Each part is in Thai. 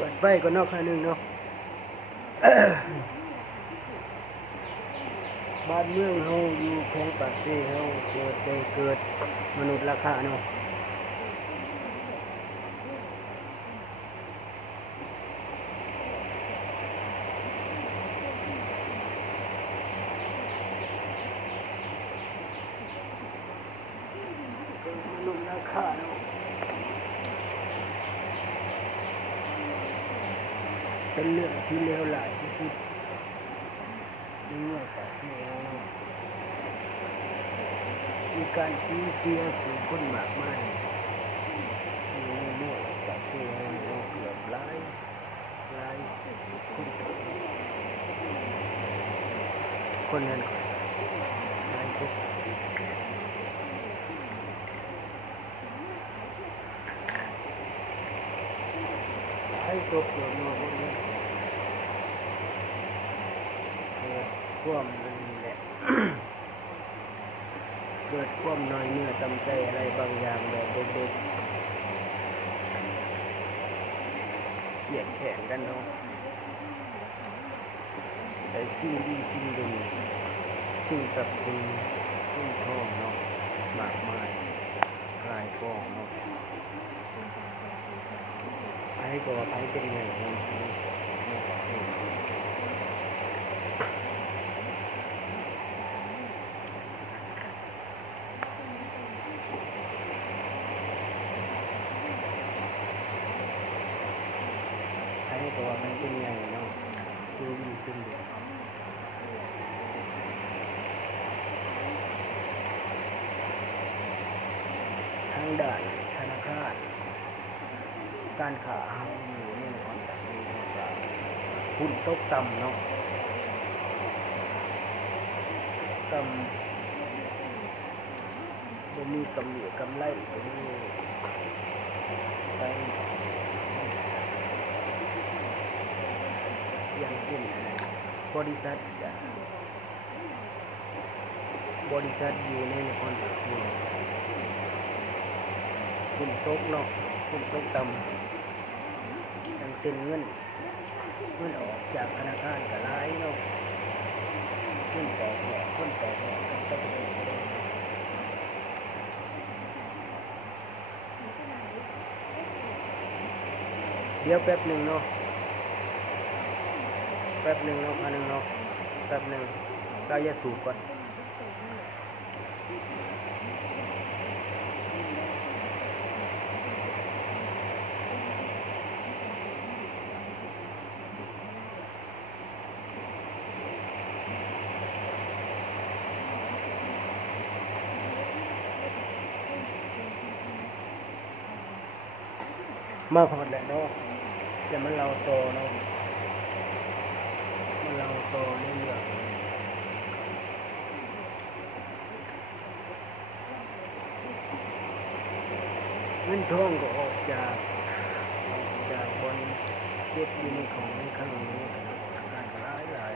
ปิดไฟก็นอกค่านึงเนาะ บ้านเมืองเฮาอยู่แข้งปากเซ่เฮาเกิดมนุษย์ราคาเนาะมนุษย์ราคาเนาะเป็นเรื่องที่เลวร้ายที่สุดในเมืองปากเซ่เฮาเนาะมีการสูญเสียผู้คนมากมายในเมืองปากเซ่เฮาเนาะเกือบหลายคนนั้นก็หลายคนให้ศพเกิดมาพวกนี้เกิดความนั่นแหละ เกิดความน้อยเนื้อต่ำใจอะไรบางอย่างแบบเด็กๆเกลียดแข่งกันเนาะแต่สิ่งดีสิ่งหนึ่งสิ่งศักดิ์สิทธิ์สิ่งทองเนาะมากมายกายกองเนาะไอ้ก็ไอ้เป็นไงเนาะไอ้ก็ว่ามันเป็นไงเนาะสิ่งดีสิ่งเดียวทางด้านธนาคารการค้าเฮาอยู่ในคอนตักนี้ก็หุ้นตกต่ำเนาะต่ำบ่มีกำไรบ่มีไปอย่างเช่นบริษัทอยู่ในนครปฐมคุณตกเนาะคุณตกต่ำอย่างเช่นเงินออกจากธนาคารก็หลายเนาะเงินแตกแหกคนแตกแหกกันก็เป็นเดี๋ยวแป๊บหนึ่งเนาะพันหนึ่งเนาะแป๊บหนึ่งเราจะสูบก่อนมาพอดแหละเนาะจะมันเราโตเนาะมันเราโตในเรื่องเงินทองก็ออกจากบนเก็บอยู่ในของในข้างนี้การหลาย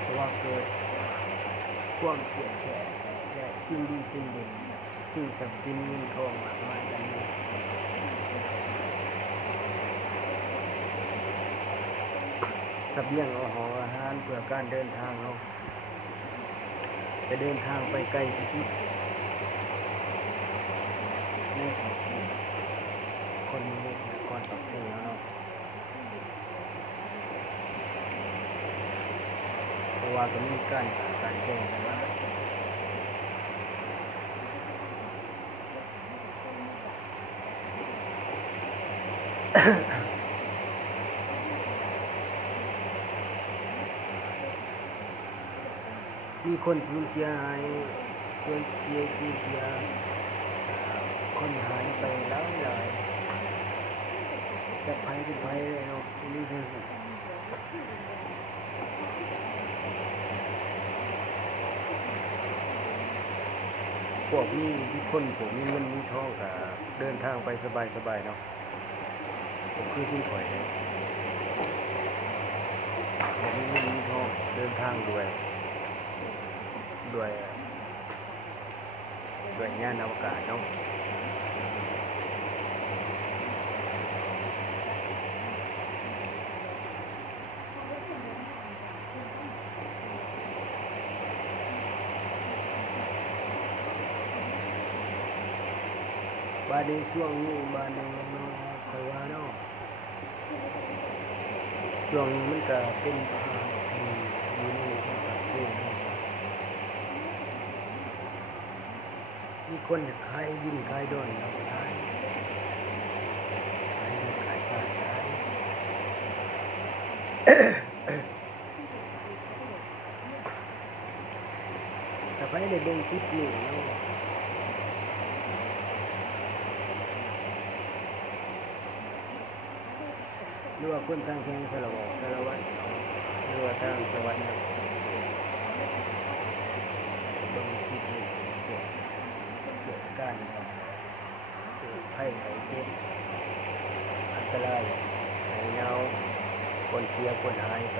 เพราะว่าเกิดความเกลียดแค้นและสิ่งดีสิ่งเด่นสิ่งศักดิ์สิทธิ์เงินทองมากมายกันนี้เสบียงอาหารเพื่อการเดินทางเราจะเดินทางไปไกลที่สุดนี่คนนี้ก่อนตัดสินแล้วเนาะเพราะว่าก็มีการแข่งกันแล้วมีคนสูญเสียหายคนเสียชีวิตคนหายไปแล้วจะภัยเป็นภัยเลยเนาะนี่คือพวกนี้ที่คนพวกนี้เงินมีทองก็เดินทางไปสบายเนาะผมคือที่ถอยเลยพวกนี้เงินมีทองเดินทางด้วย ด้วยยานอวกาศเนาะบาดในช่วงนี้บาดในคอยว่าเนาะช่วงนี้มันก็เป็นภาพที่อยู่ในที่ต่างๆมีคนจะขายยิ่งขายด้อยเราขายขายขาดขายแต่ไปในเบิ่งคลิปนี้เนาะหรือว่าคนทางแขงสารวัตรหรือว่าทางสวรรค์เบิ่งคลิปนี้เกิดการเกิดภัยไข้เจ็บอันตรายในเงาคนเสียคนหายไป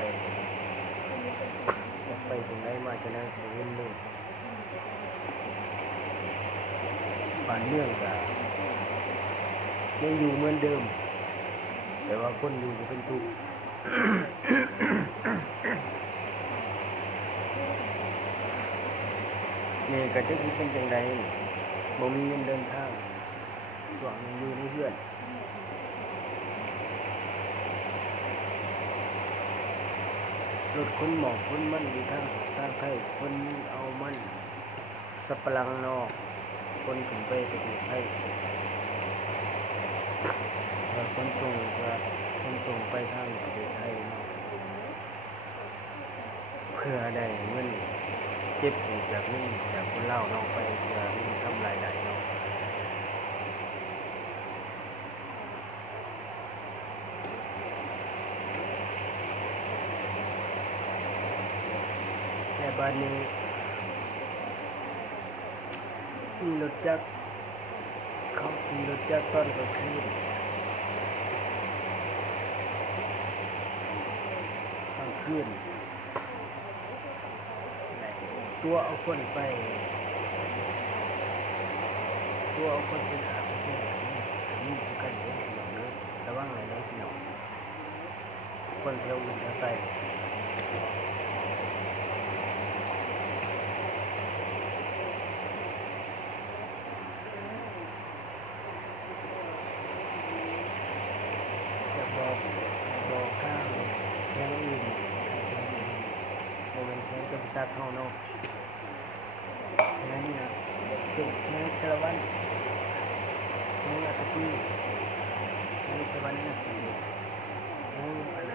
ถึงไหนมาจะนั่งเห็นลูกบ้านเมืองก็ยังอยู่เหมือนเดิมแต่ว่าคนอยู่ก็เป็นทุกข์นี่ก็จะเป็นจังไดบ่มีเงินเดินทางหวังอยู่ในเฮือนรถคนหมอกคนมันอยู่ทางไทยคนเอามันสับปะรังนอกคนขึ้นไปประเทศไทยแล้วคนส่งไปทางประเทศไทยเนาะเพื่อได้เงินเก็บจากนี้จากคนเล่าเนาะไปเพื่อมีทำรายได้เนาะแต่บ้านนี้ขี่รถจักรเขาขี่รถจักรตอนกลางคืนตัวเอาคนไปหาประเทศนี่คือการเลี้ยงพี่น้องเลยระวังอะไรเลยพี่น้องคนเที่ยวอื่นเที่ยวไปจะบอกข้างแค่อื่นโมเมนต์แค่จะพิซซ่าเท่าเนาะแค่นี้นะสิ่งแค่สารวัตรแค่อัตตีแค่สารวัตรนะสิแค่อะไร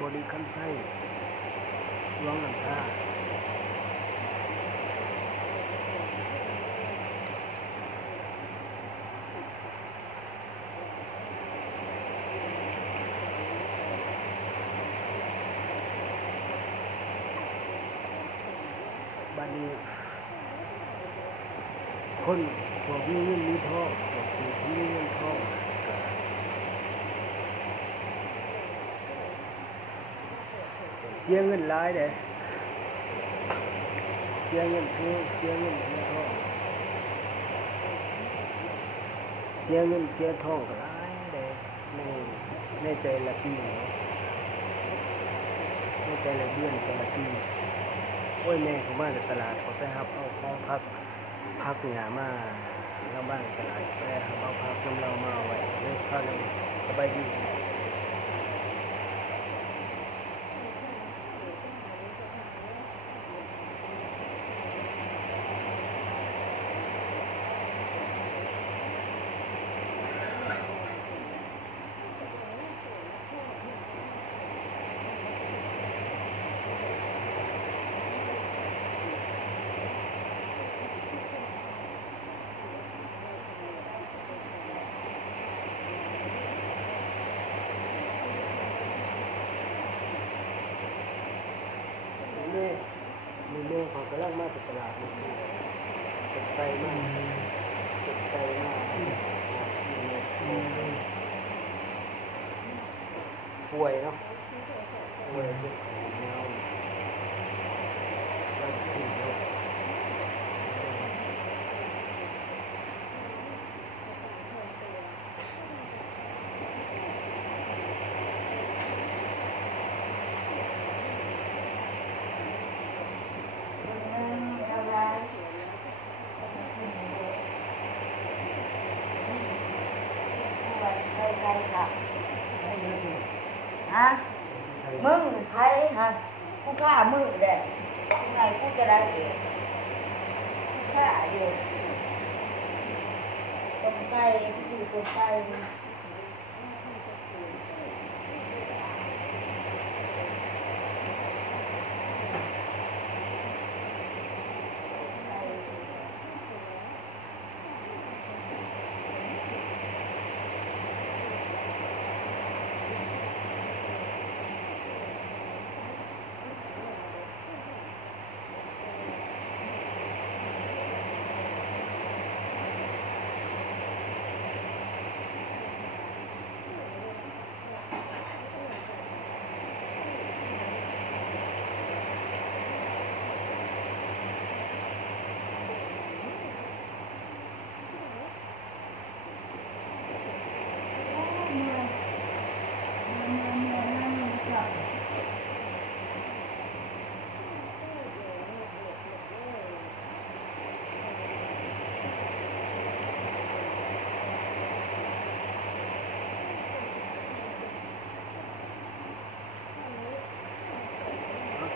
บริคันไส้ร้องน้ำตาบ้านนี้คนพวกมีเงินมีทองพวกที่มีเงินทองก็เสียเงินหลายเด้เสียเงินทองเสียทองก็หลายเด้ในแต่ละปีเนาะในแต่ละเดือนแต่ละปีโอ้ยแม่เขามาจากตลาดเขาไปรับเอาของพักหงามาเราบ้างตลาดไปรับเอาพักน้ำเรามาไว้เลิกข้าวน้ำสบายดีแม่เขากำลังมาจากตลาดนี่เป็นไกลมากป่วยเนาะป่วยเรื่องของแนวบ้านที่เนาะ ะมึงใครฮะกูฆ่ามึงแดดยังไงกูจะได้เองกูฆ่าอยู่ต้มไก่พี่ซื้อต้มไก่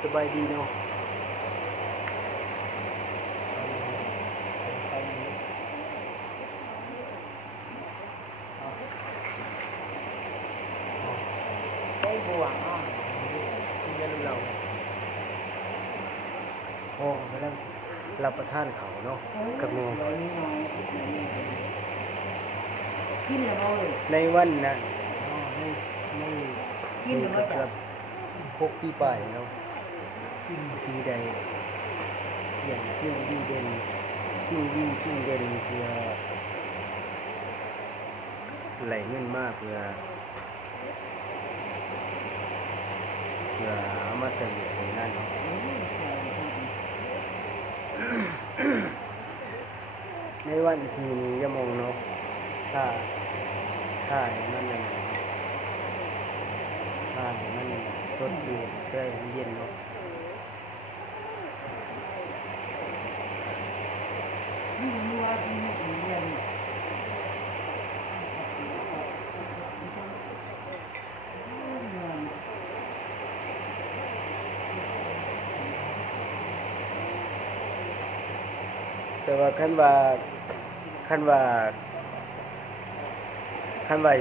สบายดีเนาะใส่บ่วงอ่ะ เงินเราโอ้กำลังรับประทานเขาเนาะกับแม่ กินแล้วบ่เลย ในวันนั้นใน กินแล้วบ่ เกือบ6 ปีไปเนาะปีใดอย่างสิ่งดีเด่นสิ่งเด่นเพื่อไหลเงินมากเพื่อเอามาใส่ในนั้นเนาะในวันที่นี้ยมองเนาะถ้าให้มันนั่นถ้าให้มันสดชื่นใจเย็นเนาะแต่ว่าคันว่าอ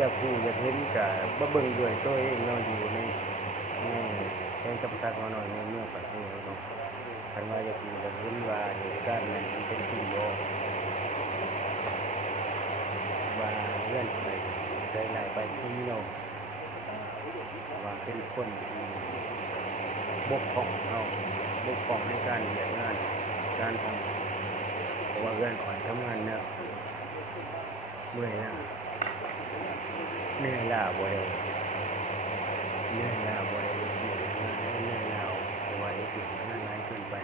ยากรู้อยากเห็นก็บ่เบิ่งด้วยตัวเองเนาะอยู่ในแทนกับตักเอาหน่อยในเมื่อประเทศเนาะคันว่าอยากรู้อยากเห็นว่าเหตุการณ์นั้นมันเป็นจริงบ่ว่าเรื่องไปใจหลายไปที่เนาะว่าเป็นคนที่บกพร่องในการเรียนงานการทำเพราะว่าเรื่องอ่อนทำงานเนี่ยเมื่อยนะเหนื่อยล้าบ่ได้เหนื่อยล้าเพราะว่าได้ถึงงานหลายเกินไป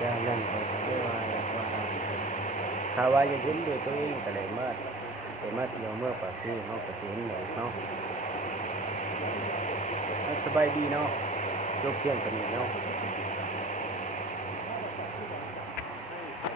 จากนั้นเขาก็ได้ว่าถ้าว่าอยากเห็นด้วยตัวเองก็ได้มาเที่ยวเมื่อปากที่เฮาก็สิเห็นเลยเนาะสบายดีเนาะยกเที่ยงกันนี่เนาะ